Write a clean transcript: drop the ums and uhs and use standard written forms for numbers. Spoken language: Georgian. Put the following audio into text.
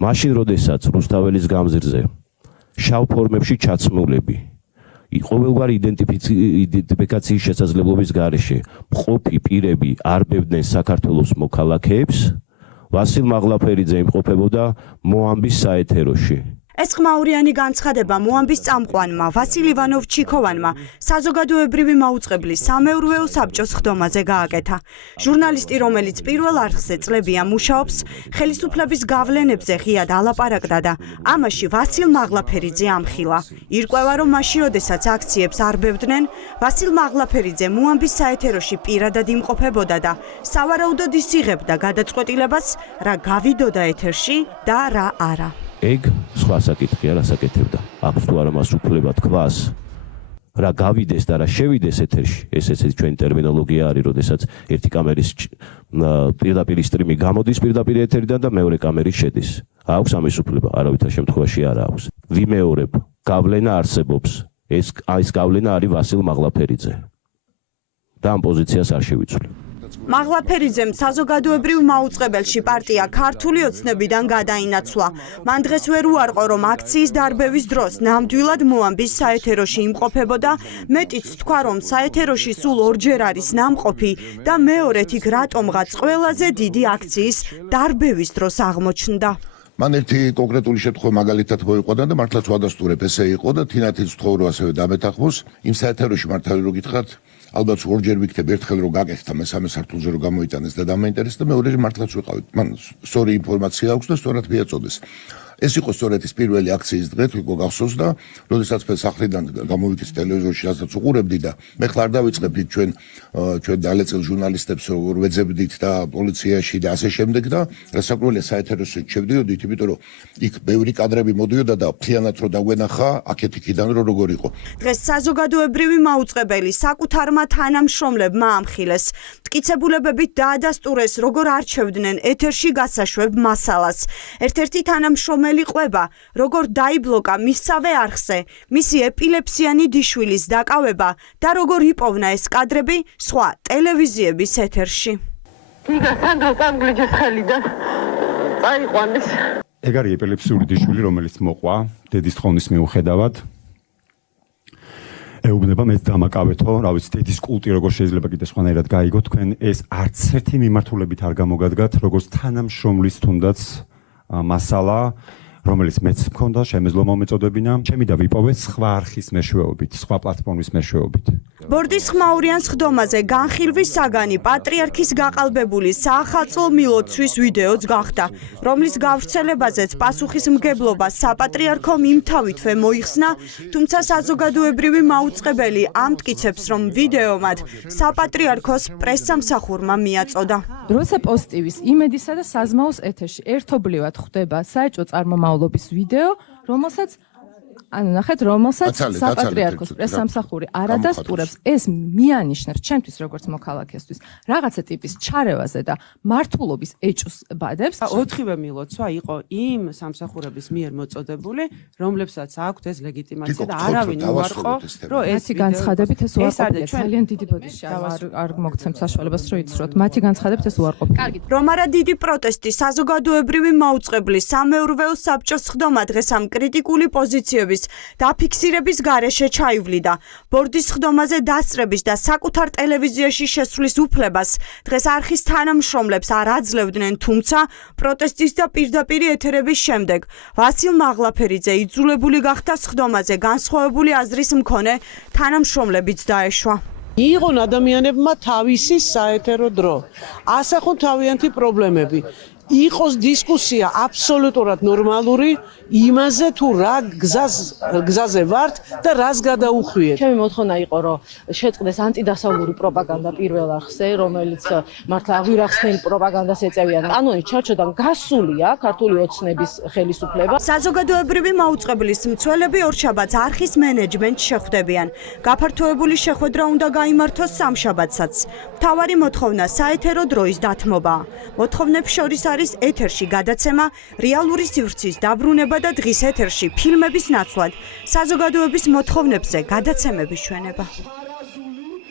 მაშინ როდესაც რუსთაველის გამზირზე შავ ფორმებში ჩაცმულები ყოველგვარი იდენტიფიკაციის შესაძლებლობის გარეშე მყოფი პირები არბებდნენ საქართველოს მოქალაქეებს, ვასილ მაღლაფერიძე იმყოფებოდა მოამბის საეთეროში. ეს ხმაურიანი განცხადება მოამბის წამყვანმა ვასილ ივანოვ ჩიქოვანმა საზოგადოებრივი მაუწყებლის სამეურვეო საბჭოს ხდომაზე გააკეთა. ჟურნალისტი, რომელიც პირველ არხზე წლებია მუშაობს, ხელისუფლების გავლენებზე ღიად ალაპარაკდა და ამაში ვასილ მაღლაფერიძე ამხილა. ირკვევა, რომ მაშინ, როდესაც აქციებს არბებდნენ, ვასილ მაღლაფერიძე მოამბის საეთეროში პირადად იმყოფებოდა და სავარაუდოდ ის იღებდა გადაწყვეტილებას, რა გავიდოდა ეთერში და რა არა. ეგ სხვა საკითხია, რა საკეთებდა. აქვს თუ არა მას უფლება თქვას, რა გავიდეს და რა შევიდეს ეთერში. ეს ჩვენი ტერმინოლოგია არის, როდესაც ერთი კამერის პირდაპირ სტრიმი გამოდის პირდაპირ ეთერიდან და მეორე კამერი შედის. აქვს ამის უფლება, არავითარ შემთხვევაში არ აქვს. ვიმეორებ, გავლენა არსებობს. ეს გავლენა არის ვასილ მაღლაფერიძე. და ამ პოზიციას არ შევიცვლი. მაღლაფერიძემ საზოგადოებრივ მაუწყებელში პარტია ქართული ოცნებიდან გადაინაცვლა. მან დღეს ვერ უარყო, რომ აქციის დარბევის დროს ნამდვილად მოამბის საეთეროში იმყოფებოდა, მეტიც თქვა, რომ საეთეროში სულ ორჯერ არის ნამყოფი და მეორედ იქ რატომღაც ყველაზე დიდი აქციის დარბევის დროს აღმოჩნდა. მან ერთი კონკრეტული შემთხვევა მაგალითად მოიყვანა და მართლაც ვადასტურებ, ესე იყო და თინათის ცხოვრება ასევე დამეთანხმოს. იმ საეთეროში მართალი რო გითხრათ, ალბათ ორჯერ ვიქნებ, ერთხელ რო გაკეთდა, მესამე სართულზე რო გამოიტანეს და დამაინტერესდა და მეორე მართლაც ვიყავით. მან სწორი ინფორმაცია აქვს და სწორად მიაწოდეს. ეს იყო სწორედ ის პირველი აქციის დღე, თუ იყო გახსოვს და როდესაც მე სახლიდან გამოვიდეს ტელევიზორში, რასაც უყურებდი და მე ხარ დავიწყებდით ჩვენ დალეწილ ჟურნალისტებს როგორ ვეძებდით და პოლიციაში და ასე შემდეგ და რასაკვირველია საეთეროში შევდიოდით, იმიტომ რომ იქ ბევრი კადრები მოდიოდა და მთლიანად რო დაგვენახა აქეთ-იქიდან როგორ იყო. დღეს საზოგადოებრივი მაუწყებელი საკუთარმა თანამშრომლებმა ამხილეს. მტკიცებულებებით დაადასტურეს, როგორ არჩევდნენ ეთერში გასაშვებ მასალას. ერთ-ერთი თანამშრომელი ყვება, როგორ დაიბლოკა მისსავე არხზე მისი ეპილეფსიანი დიშვილის დაკავება და როგორ იპოვნა ეს კადრები სხვა ტელევიზიების ეთერში. ეგ არის ეპილეფსიური დიშვილი, რომელიც მოყვა დედის თხოვნის მიუხედავად. ეუბნება მეც დამაკავეთო, რა ვიცი, დედის კულტი როგორ შეიძლება კიდე სხვანაირად გაიგო, თქვენ ეს არც ერთი მიმართულებით არ გამოგადგათ, როგორც თანამშრომლის თუნდაც მასალა, რომელიც მეც მქონდა, შემეძლო მომეწოდებინა, ჩემი და ვიპოვე სხვა არხის მეშვეობით, სხვა პლატფორმის მეშვეობით. ბორდის ხმაურიან სხდომაზე განხილვის საგანი პატრიარქის გაყალბებული საახალწლო მილოცვის ვიდეოც გახდა, რომლის გავრცელებაზეც პასუხისმგებლობა საპატრიარქო მიმთავითვე მოიხსნა, თუმცა საზოგადოებრივი მაუწყებელი ამტკიცებს, რომ ვიდეო მათ საპატრიარქოს პრესსამსახურმა მიაწოდა. როცა პოზიტივის, იმედისა და საზმაოს ეთერში ერთობლივად ხვდება საეჭვო წარმომავლობის ვიდეო, რომელსაც საპატრიარქოს პრესსამსახური არ ადასტურებს, ეს მიანიშნებს ჩემთვის როგორც მოქალაქესთვის რაღაცა ტიპის ჩარევაზე და მართულობის ეჭვს ბადებს. ოთხივე მილოცვა იყო იმ სამსახურების მიერ მოწოდებული, რომლებსაც აქვთ ეს ლეგიტიმაცია და არავინ უარყო, რომ მათი განცხადებით ეს უარყოფია. ძალიან დიდი ბოდიში არ მოგცემ საშუალებას რომ იცხროთ. მათი განცხადებით ეს უარყოფია. კარგი. რომ არა დიდი პროტესტი საზოგადოებრივი მაუწყებლის სამეურვეო საბჭოს ხდომა დღეს ამ კრიტიკული პოზიციების დაფიქსირების გარეშე ჩაივლიდა. ბორდის ხდომაზე დასწრების და საკუთარ ტელევიზიაში შესვლის უფლებას დღეს არხის თანამშრომლებს არ აძლევდნენ, თუმცა პროტესტის და პირდაპირი ეთერების შემდეგ ვასილ მაღლაფერიძე იძულებული გახდა ხდომაზე განსხვავებული აზრის მქონე თანამშრომლებიც დაეშვა. იიღონ ადამიანებმა თავისი საეთერო დრო. ასახონ თავიანთი პრობლემები. იყოს დისკუსია აბსოლუტურად ნორმალური იმაზე თუ რა გზაზე ვართ და რას გადაუხვიეთ. ჩემი მოთხოვნა იყო, რომ შეწყდეს ანტიდასავლური პროპაგანდა პირველ არხზე, რომელიც მართლა აღვირახსნილ პროპაგანდას ეწევიან. კანონის ჩარჩოდან გასულია ქართული ოცნების ხელისუფლება. საზოგადოებრივი მაუწყებლის მცველები ორშაბათს არხის მენეჯმენტს შეხვდებიან. გაფართოებული შეხვედრა უნდა გაიმართოს სამშაბათსაც. მთავარი მოთხოვნა საეთერო დროის დათმობაა. მოთხოვნებს შორის არის ეთერში გადაცემა, რეალური სივრცის დაბრუნება და დღის ეთერში ფილმების ნაცვლად საზოგადოების მოთხოვნებზე გადაცემების ჩვენება.